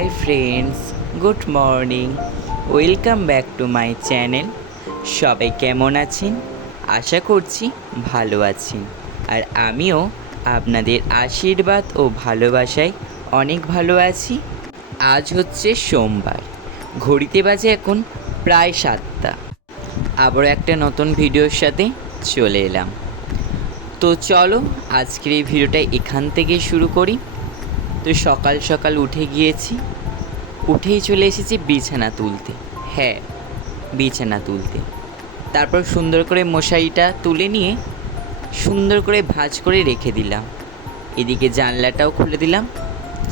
Hi friends, good morning. Welcome back to my channel. সবাই কেমন আছেন? আশা করছি ভালো আছেন। আর আমিও আপনাদের আশীর্বাদ ও ভালোবাসায় অনেক ভালো আছি। আজ হচ্ছে সোমবার, ঘড়িতে বাজে এখন প্রায় 7টা। আবারও একটা নতুন ভিডিওর সাথে চলে এলাম। তো চলো আজকের এই ভিডিওটা এখান থেকে শুরু করি। তো সকাল সকাল উঠে গিয়েছি, উঠেই চলে এসেছি বিছানা তুলতে। হ্যাঁ, বিছানা তুলতে। তারপর সুন্দর করে মশারিটা তুলে নিয়ে সুন্দর করে ভাঁজ করে রেখে দিলাম। এদিকে জানলাটাও খুলে দিলাম।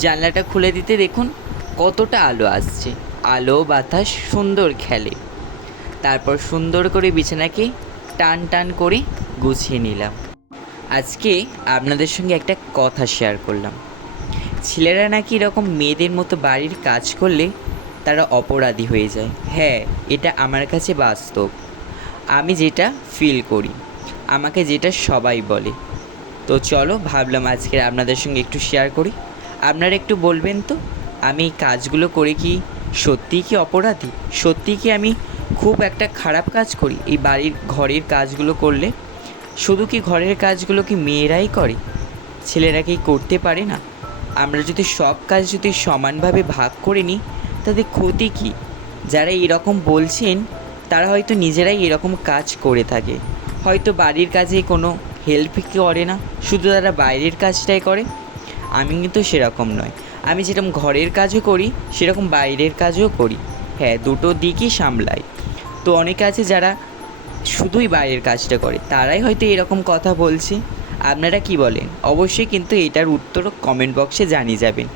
জানলাটা খুলে দিতে দেখুন কতটা আলো আসছে, আলো বাতাস সুন্দর খেলে। তারপর সুন্দর করে বিছানাকে টান টান করে গুছিয়ে নিলাম। আজকে আপনাদের সঙ্গে একটা কথা শেয়ার করলাম। ছেলেরা নাকি এরকম মেয়েদের মতো বাড়ির কাজ করলে তারা অপরাধী হয়ে যায়। হ্যাঁ, এটা আমার কাছে বাস্তব। আমি যেটা ফিল করি, আমাকে যেটা সবাই বলে। তো চলো ভাবলাম আজকের আপনাদের সঙ্গে একটু শেয়ার করি। আপনারা একটু বলবেন তো, আমি এই কাজগুলো করে কি সত্যিই কি অপরাধী? সত্যিই কি আমি খুব একটা খারাপ কাজ করি এই বাড়ির ঘরের কাজগুলো করলে? শুধু কি ঘরের কাজগুলো কি মেয়েরাই করে, ছেলেরা কি করতে পারে না? আমরা যদি সব কাজ যদি সমানভাবে ভাগ করে নিই তাতে ক্ষতি কী? যারা এরকম বলছেন তারা হয়তো নিজেরাই এরকম কাজ করে থাকে, হয়তো বাড়ির কাজে কোনো হেল্প করে না, শুধু তারা বাইরের কাজটাই করে। আমি কিন্তু সেরকম নয়। আমি যেরকম ঘরের কাজও করি সেরকম বাইরের কাজও করি। হ্যাঁ, দুটো দিকই সামলাই। তো অনেকে আছে যারা শুধুই বাইরের কাজটা করে, তারাই হয়তো এরকম কথা বলছে। আপনারা কি বলেন? অবশ্যই কিন্তু এটার উত্তর কমেন্ট বক্সে জানিয়ে যাবেন।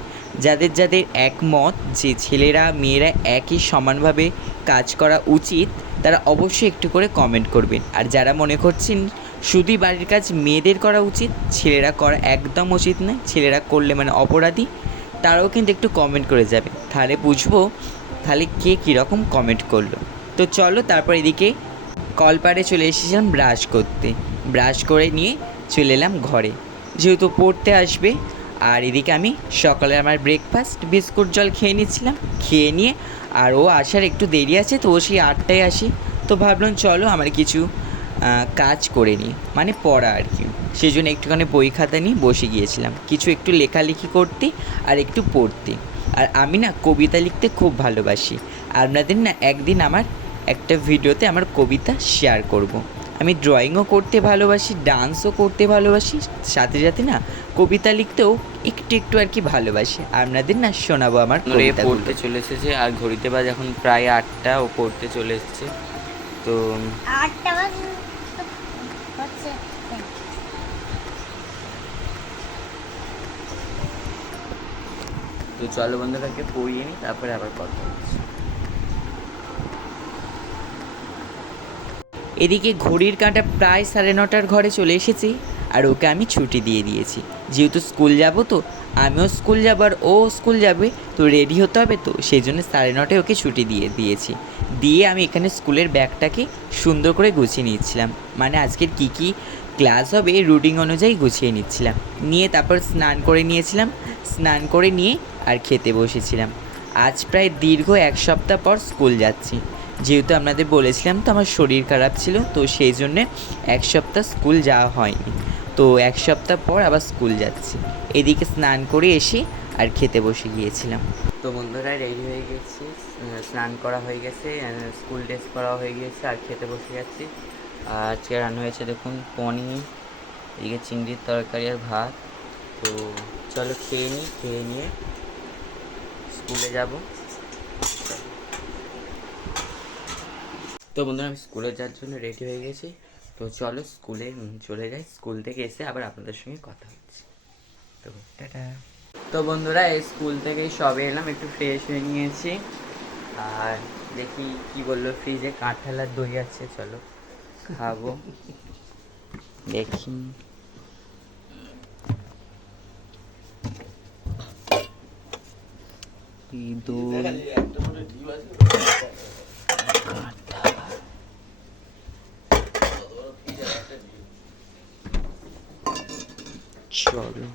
যাদের যাদের একমত যে ছেলেরা মেয়েরা একই সমানভাবে কাজ করা উচিত, তারা অবশ্যই একটু করে কমেন্ট করবেন। আর যারা মনে করছেন শুধুই বাড়ির কাজ মেয়েদের করা উচিত, ছেলেরা করা একদম উচিত নয়, ছেলেরা করলে মানে অপরাধী, তারাও কিন্তু একটু কমেন্ট করে যাবে। তাহলে বুঝবো তাহলে কে কীরকম কমেন্ট করলো। তো চলো তারপর এদিকে কলপাড়ে চলে এসেছিলাম ব্রাশ করতে। ব্রাশ করে নিয়ে চলে এলাম ঘরে, যেহেতু পড়তে আসবে। আর এদিকে আমি সকালে আমার ব্রেকফাস্ট বিস্কুট জল খেয়ে নিচ্ছিলাম। খেয়ে নিয়ে আর ও আসার একটু দেরি আছে, তো ও সেই 8টায় আসি। তো ভাবলাম চলো আমার কিছু কাজ করে নিই, মানে পড়া আর কি। সেই জন্য একটুখানি বই খাতা নিয়ে বসে গিয়েছিলাম কিছু একটু লেখালেখি করতে আর একটু পড়তে। আর আমি না কবিতা লিখতে খুব ভালোবাসি। আপনাদের না একদিন আমার একটা ভিডিওতে আমার কবিতা শেয়ার করব। আমি ড্রয়িংও করতে ভালোবাসি, ডান্সও করতে ভালোবাসি, সাথে সাথে না কবিতা লিখতেও একটু একটু আর কি ভালোবাসি। আপনাদের না শোনাবো আমার কবিতা। পড়তে চলে এসেছে আর ঘড়িতে বাজে এখন প্রায় 8টা, ও পড়তে চলে এসেছে। তো 8টা তো চলো বন্ধুটাকে পড়িয়ে নিই, তারপরে আবার কথা হচ্ছে। এদিকে ঘড়ির কাঁটা প্রায় 9:30 ঘরে চলে এসেছি। আর ওকে আমি ছুটি দিয়ে দিয়েছি, যেহেতু স্কুল যাব, তো আমিও স্কুল যাব আর ও স্কুল যাবে, তো রেডি হতে হবে, তো সেই জন্য 9:30 ওকে ছুটি দিয়ে দিয়েছি। দিয়ে আমি এখানে স্কুলের ব্যাগটাকে সুন্দর করে গুছিয়ে নিচ্ছিলাম, মানে আজকের কী কী ক্লাস হবে রুটিন অনুযায়ী গুছিয়ে নিচ্ছিলাম। নিয়ে তারপর স্নান করে নিয়েছিলাম। স্নান করে নিয়ে আর খেতে বসেছিলাম। আজ প্রায় দীর্ঘ 1 সপ্তাহ পর স্কুল যাচ্ছি, যেহেতু আপনাদের বলেছিলাম তো আমার শরীর খারাপ ছিল, তো সেই জন্যে 1 সপ্তাহ স্কুল যাওয়া হয়নি। তো 1 সপ্তাহ পর আবার স্কুল যাচ্ছি। এদিকে স্নান করে এসে আর খেতে বসে গিয়েছিলাম। তো বন্ধুরা রেডি হয়ে গেছি, স্নান করা হয়ে গেছে, স্কুল ড্রেস পরা হয়ে গেছে, আর খেতে বসে যাচ্ছি। আজকে রান্না হয়েছে দেখুন পনির, এদিকে চিংড়ির তরকারি আর ভাত। তো চলো খেয়ে নিই, খেয়ে নিয়ে স্কুলে যাব। তো বন্ধুরা আমি স্কুলে যাওয়ার জন্য রেডি হয়ে গেছি। তো চলো স্কুলে চলে যাই, স্কুল থেকে এসে আবার আপনাদের সঙ্গে কথা হচ্ছে। তো টাটা। তো বন্ধুরা এই স্কুল থেকেই সবে এলাম, একটু ফ্রেশ হয়ে নিয়েছি। আর দেখি কি বললো, ফ্রিজে কাঁঠাল আর দই আছে, চলো খাবো। দেখি দই চলো।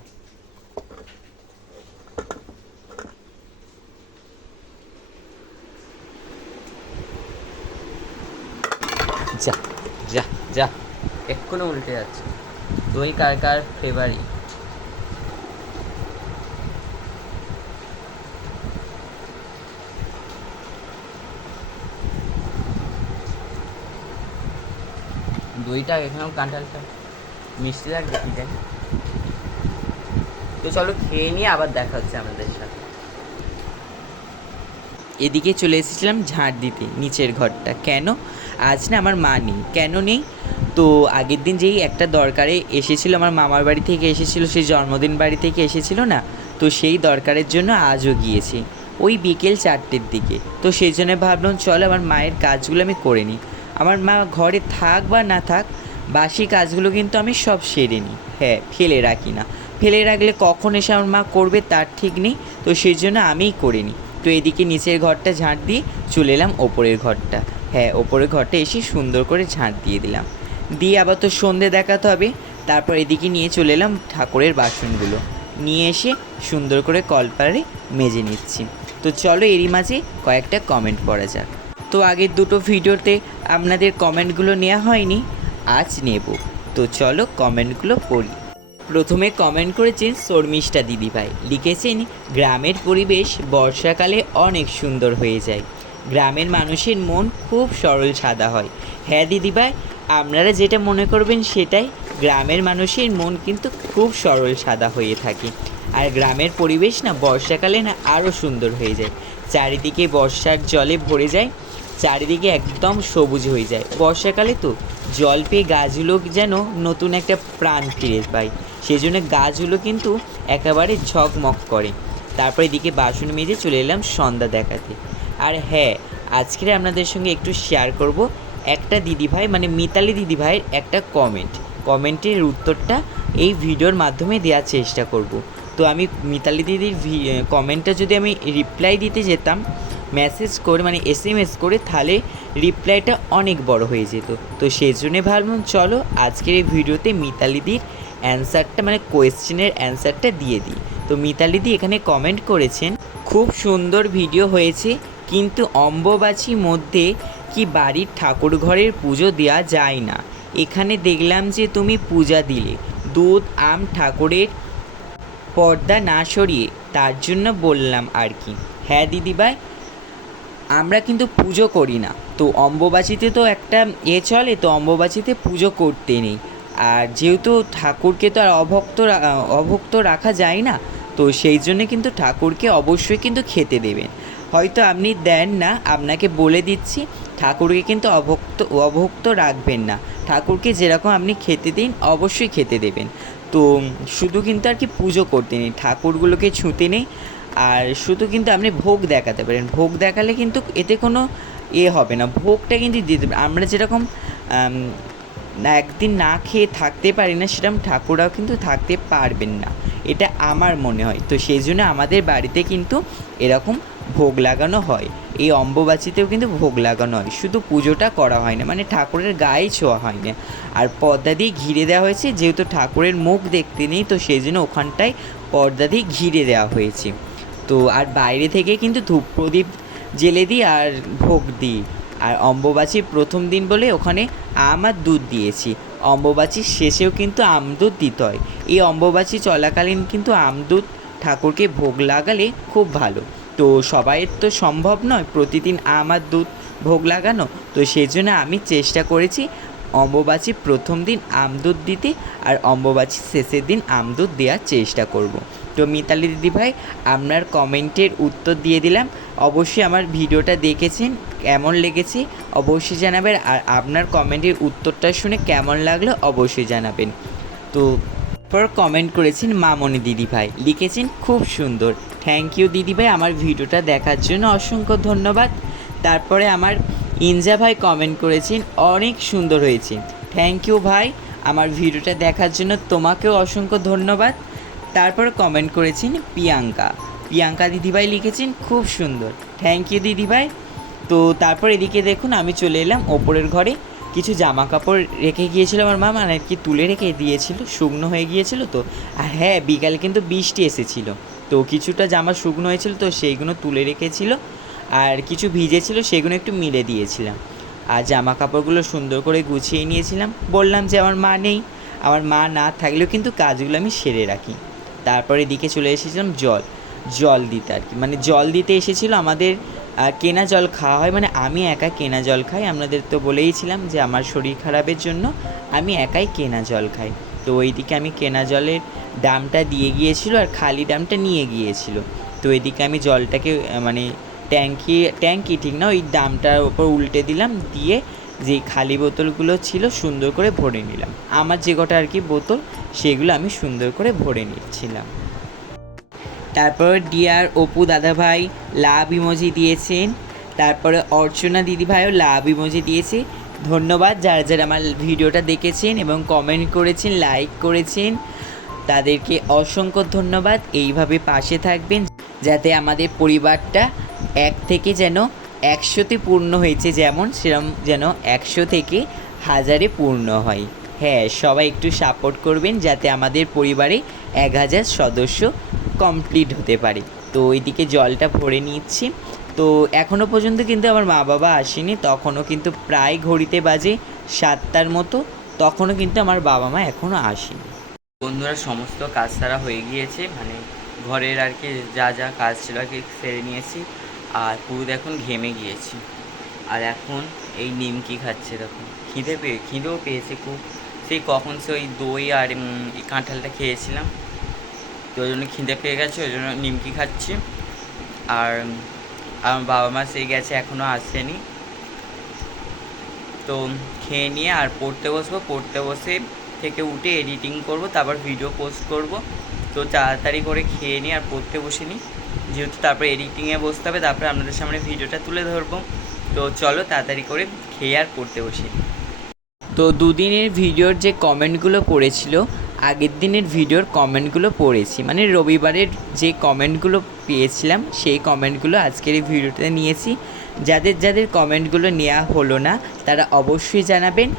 যা যা যা, এক্ষুনি উল্টে যাচ্ছে। দই কার কার ফেভারিট? দইটা এখানেও কাঁঠালটা মিষ্টি লাগবে কি জানি। তো চলো খেয়ে নিয়ে আবার দেখা হচ্ছে আমাদের সাথে। এদিকে চলে এসেছিলাম ঝাঁট দিতে নিচের ঘরটা। কেন? আজ না আমার মা নেই। কেন নেই? তো আগের দিন যেই একটা দরকারে এসেছিলো, আমার মামার বাড়ি থেকে এসেছিলো, সেই জন্মদিন বাড়ি থেকে এসেছিলো না, তো সেই দরকারের জন্য আজও গিয়েছি ওই বিকেল 4টের দিকে। তো সেই জন্য ভাবলাম চলো আমার মায়ের কাজগুলো আমি করে নিই। আমার মা ঘরে থাক বা না থাক, বাসি কাজগুলো কিন্তু আমি সব সেরে নিই। হ্যাঁ, ফেলে রাখি না। ফেলে রাখলে কখন এসে আমার মা করবে তার ঠিক নেই, তো সেই জন্য আমিই করে নিই। তো এদিকে নিচের ঘরটা ঝাঁট দিয়ে চলে এলাম ওপরের ঘরটা। হ্যাঁ, ওপরের ঘরটা এসে সুন্দর করে ঝাঁট দিয়ে দিলাম। দিয়ে আবার তো সন্ধে দেখাতে হবে। তারপর এদিকে নিয়ে চলে এলাম ঠাকুরের বাসনগুলো, নিয়ে এসে সুন্দর করে কলপারে মেজে নিচ্ছি। তো চলো এরই মাঝে কয়েকটা কমেন্ট পড়া যাক। তো আগের দুটো ভিডিওতে আপনাদের কমেন্টগুলো নেওয়া হয়নি, আজ নেব। তো চলো কমেন্টগুলো পড়ি। প্রথমে কমেন্ট করেছেন শর্মিষ্ঠা দিদিভাই, লিখেছেন গ্রামের পরিবেশ বর্ষাকালে অনেক সুন্দর হয়ে যায়। গ্রামের মানুষের মন খুব সরল সাদা হয়। হ্যাঁ দিদিভাই, আপনারা যেটা মনে করবেন সেটাই। গ্রামের মানুষের মন কিন্তু খুব সরল সাদা হয়ে থাকে। আর গ্রামের পরিবেশ না বর্ষাকালে না আরও সুন্দর হয়ে যায়। চারিদিকে বর্ষার জলে ভরে যায়, চারিদিকে একদম সবুজ হয়ে যায়। বর্ষাকালে তো জল পেয়ে গাছগুলো যেন নতুন একটা প্রাণ ফিরে পায়, সেই জন্য গাছগুলো কিন্তু একেবারে ঝকমক করে। তারপর এদিকে বাসন মেজে চলে এলাম সন্ধ্যা দেখাতে। আর হ্যাঁ, আজকের আপনাদের সঙ্গে একটু শেয়ার করব একটা দিদিভাই মানে মিতালি দিদিভাইয়ের একটা কমেন্টের উত্তরটা এই ভিডিওর মাধ্যমে দেওয়ার চেষ্টা করব। তো আমি মিতালি দিদির কমেন্টটা যদি আমি রিপ্লাই দিতে যেতাম মেসেজ করে মানে SMS করে, তাহলে রিপ্লাইটা অনেক বড় হয়ে যেত। তো সেই জন্যে ভাবলাম চলো আজকের এই ভিডিওতে মিতালিদির অ্যান্সারটা মানে কোয়েশ্চেনের অ্যান্সারটা দিয়ে দিই। তো মিতালিদি এখানে কমেন্ট করেছেন, খুব সুন্দর ভিডিও হয়েছে, কিন্তু অম্বুবাচীর মধ্যে কি বাড়ির ঠাকুর ঘরের পুজো দেওয়া যায় না? এখানে দেখলাম যে তুমি পূজা দিলে, দুধ আম ঠাকুরের পর্দা না সরিয়ে, তার জন্য বললাম আর কি। হ্যাঁ দিদিভাই, আমরা কিন্তু পুজো করি না। তো অম্বুবাচীতে তো একটা চলে, তো অম্বুবাচীতে পুজো করতে নেই। আর যেহেতু ঠাকুরকে তো আর অভুক্ত রাখা যায় না, তো সেই জন্য কিন্তু ঠাকুরকে অবশ্যই কিন্তু খেতে দেবেন। হয়তো আপনি দেন না, আপনাকে বলে দিচ্ছি, ঠাকুরকে কিন্তু অভুক্ত রাখবেন না। ঠাকুরকে যেরকম আপনি খেতে দিন অবশ্যই খেতে দেবেন। তো শুধু কিন্তু আর কি পুজো করতে নেই, ঠাকুরগুলোকে ছুঁতে নেই। আর শুধু কিন্তু আপনি ভোগ দেখাতে পারেন, ভোগ দেখালে কিন্তু এতে কোনো হবে না, ভোগটা কিন্তু দিতে পারেন। আমরা যেরকম না একদিন না খেয়ে থাকতে পারি না, সেরকম ঠাকুররাও কিন্তু থাকতে পারবেন না, এটা আমার মনে হয়। তো সেই জন্য আমাদের বাড়িতে কিন্তু এরকম ভোগ লাগানো হয়। এই অম্বুবাচীতেও কিন্তু ভোগ লাগানো হয়, শুধু পুজোটা করা হয় না, মানে ঠাকুরের গায়ে ছোঁয়া হয় না। আর পর্দা দিয়ে ঘিরে দেওয়া হয়েছে, যেহেতু ঠাকুরের মুখ দেখতে নেই, তো সেই জন্য ওখানটায় পর্দা দিয়ে ঘিরে দেওয়া হয়েছে। তো আর বাইরে থেকে কিন্তু ধূপ প্রদীপ জেলে দিই আর ভোগ দিই। আর অম্বুবাচীর প্রথম দিন বলে ওখানে আম আর দুধ দিয়েছি, অম্বুবাচীর শেষেও কিন্তু আমদুধ দিতে হয়। এই অম্বুবাচী চলাকালীন কিন্তু আমদুধ ঠাকুরকে ভোগ লাগালে খুব ভালো। তো সবাইয়ের তো সম্ভব নয় প্রতিদিন আম আর দুধ ভোগ লাগানো, তো সেই জন্য আমি চেষ্টা করেছি অম্বুবাচীর প্রথম দিন আমদুধ দিতে, আর অম্বুবাচীর শেষের দিন আমদুধ দেওয়ার চেষ্টা করব। তো মিতালি দিদিভাই, আপনার কমেন্টের উত্তর দিয়ে দিলাম। অবশ্যই আমার ভিডিওটা দেখেছেন, কেমন লেগেছে অবশ্যই জানাবেন। আর আপনার কমেন্টের উত্তরটা শুনে কেমন লাগলো অবশ্যই জানাবেন। তো পর কমেন্ট করেছেন মামনি দিদিভাই, লিখেছেন খুব সুন্দর। থ্যাংক ইউ দিদিভাই, আমার ভিডিওটা দেখার জন্য অসংখ্য ধন্যবাদ। তারপরে আমার ইনজা ভাই কমেন্ট করেছেন অনেক সুন্দর হয়েছে। থ্যাংক ইউ ভাই, আমার ভিডিওটা দেখার জন্য তোমাকেও অসংখ্য ধন্যবাদ। তারপর কমেন্ট করেছেন প্রিয়াঙ্কা দিদিভাই, লিখেছেন খুব সুন্দর। থ্যাংক ইউ দিদিভাই। তো তারপর এদিকে দেখুন আমি চলে এলাম ওপরের ঘরে, কিছু জামা কাপড় রেখে গিয়েছিল আমার মা, মানে কি তুলে রেখে দিয়েছিল, শুকনো হয়ে গিয়েছিল তো। আর হ্যাঁ, বিকালে কিন্তু বৃষ্টি এসেছিলো, তো কিছুটা জামা শুকনো হয়েছিল, তো সেইগুলো তুলে রেখেছিল। আর কিছু ভিজেছিল, সেগুলো একটু মিলে দিয়েছিলাম। আর জামা কাপড়গুলো সুন্দর করে গুছিয়ে নিয়েছিলাম। বললাম যে আমার মা নেই, আমার মা না থাকলেও কিন্তু কাজগুলো আমি সেরে রাখি। তারপরে এদিকে চলে এসেছিলাম জল দিতে আর কি, মানে জল দিতে এসেছিলো। আমাদের কেনা জল খাওয়া হয়, মানে আমি একা কেনা জল খাই। আপনাদের তো বলেইছিলাম যে আমার শরীর খারাপের জন্য আমি একাই কেনা জল খাই। তো ওইদিকে আমি কেনা জলের দামটা দিয়ে গিয়েছিলো আর খালি দামটা নিয়ে গিয়েছিলো। তো এদিকে আমি জলটাকে মানে ট্যাঙ্কি ঠিক না, ওই দামটার ওপর উল্টে দিলাম, দিয়ে যে খালি বোতলগুলো ছিল সুন্দর করে ভরে নিলাম। আমার যে কটা আর কি বোতল সেগুলো আমি সুন্দর করে ভরে নিচ্ছিলাম। তারপর ডিয়ার অপু দাদাভাই লাভ ইমোজি দিয়েছেন, তারপরে অর্চনা দিদিভাইও লাভ ইমোজি দিয়েছে। ধন্যবাদ যারা যারা আমার ভিডিওটা দেখেছেন এবং কমেন্ট করেছেন, লাইক করেছেন, তাদেরকে অসংখ্য ধন্যবাদ। এইভাবে পাশে থাকবেন যাতে আমাদের পরিবারটা 1 থেকে যেন 100তে পূর্ণ হয়েছে, যেমন সেরকম যেন 100 থেকে 1000-এ পূর্ণ হয়। হ্যাঁ, সবাই একটু সাপোর্ট করবেন যাতে আমাদের পরিবারে 1000 সদস্য কমপ্লিট হতে পারে। তো ওইদিকে জলটা ভরে নিচ্ছি। তো এখনও পর্যন্ত কিন্তু আমার মা বাবা আসেনি, তখনও কিন্তু প্রায় ঘড়িতে বাজে 7টার মতো, তখনও কিন্তু আমার বাবা মা এখনও আসেনি। বন্ধুরা, সমস্ত কাজ সারা হয়ে গিয়েছে, মানে ঘরের আর কি যা যা কাজ ছিল আর কি সেরে নিয়েছি। আর পুরো এখন ঘেমে গিয়েছি। আর এখন এই নিমকি খাচ্ছে, দেখুন খিদেও পেয়েছে খুব। সেই কখন সে ওই দই আর এই কাঁঠালটা খেয়েছিলাম, তো ওই জন্য খিদে পেয়ে গেছে, ওই জন্য নিমকি খাচ্ছি। আর আমার বাবা মা সেই গেছে, এখনও আসেনি। তো খেয়ে নিয়ে আর পড়তে বসবো, পড়তে বসে থেকে উঠে এডিটিং করব, তারপর ভিডিও পোস্ট করব। তো তাড়াতাড়ি করে খেয়ে নিই আর পড়তে বসে নিই, যেহেতু তারপরে এডিটিংয়ে বসতে হবে, তারপরে আপনাদের সামনে ভিডিওটা তুলে ধরবো। তো চলো তাড়াতাড়ি করে খেয়ে আর পড়তে বসি। তো দুদিনের ভিডিওর যে কমেন্টগুলো পড়েছিল, আগের দিনের ভিডিওর কমেন্টগুলো পড়েছি, মানে রবিবারের যে কমেন্টগুলো পেয়েছিলাম সেই কমেন্টগুলো আজকের এই ভিডিওতে নিয়েছি। যাদের যাদের কমেন্টগুলো নেওয়া হলো না তারা অবশ্যই জানাবেন,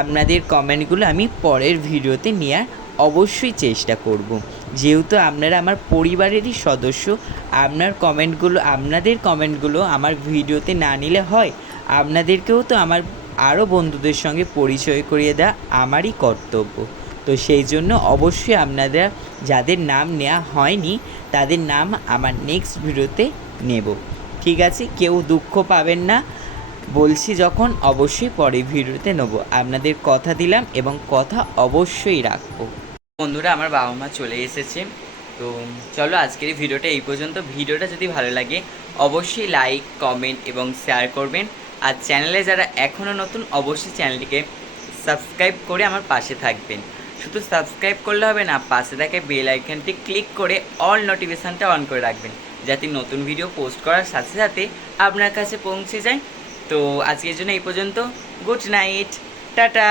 আপনাদের কমেন্টগুলো আমি পরের ভিডিওতে নেওয়ার অবশ্যই চেষ্টা করব। যেহেতু আপনারা আমার পরিবারেরই সদস্য, আপনাদের কমেন্টগুলো আমার ভিডিওতে না নিলে হয়? আপনাদেরকেও তো আমার আরও বন্ধুদের সঙ্গে পরিচয় করিয়ে দেওয়া আমারই কর্তব্য। তো সেই জন্য অবশ্যই আপনারা যাদের নাম নেওয়া হয়নি তাদের নাম আমার নেক্সট ভিডিওতে নেব, ঠিক আছে? কেউ দুঃখ পাবেন না, বলছি যখন অবশ্যই পরে ভিডিওতে নেব। আপনাদের কথা দিলাম এবং কথা অবশ্যই রাখবো। বন্ধুরা, আমার বাবা মা চলে এসেছে। তো চলো আজকের এই ভিডিওটা এই পর্যন্ত। ভিডিওটা যদি ভালো লাগে অবশ্যই লাইক, কমেন্ট এবং শেয়ার করবেন। আর চ্যানেলে যারা এখনও নতুন অবশ্যই চ্যানেলটিকে সাবস্ক্রাইব করে আমার পাশে থাকবেন। শুধু সাবস্ক্রাইব করলে হবে না, পাশে থাকে বেল আইকনটি ক্লিক করে অল নোটিফিকেশানটা অন করে রাখবেন, যাতে নতুন ভিডিও পোস্ট করার সাথে সাথে আপনার কাছে পৌঁছে যায়। তো আজকের জন্য এই পর্যন্ত। Good night, tata.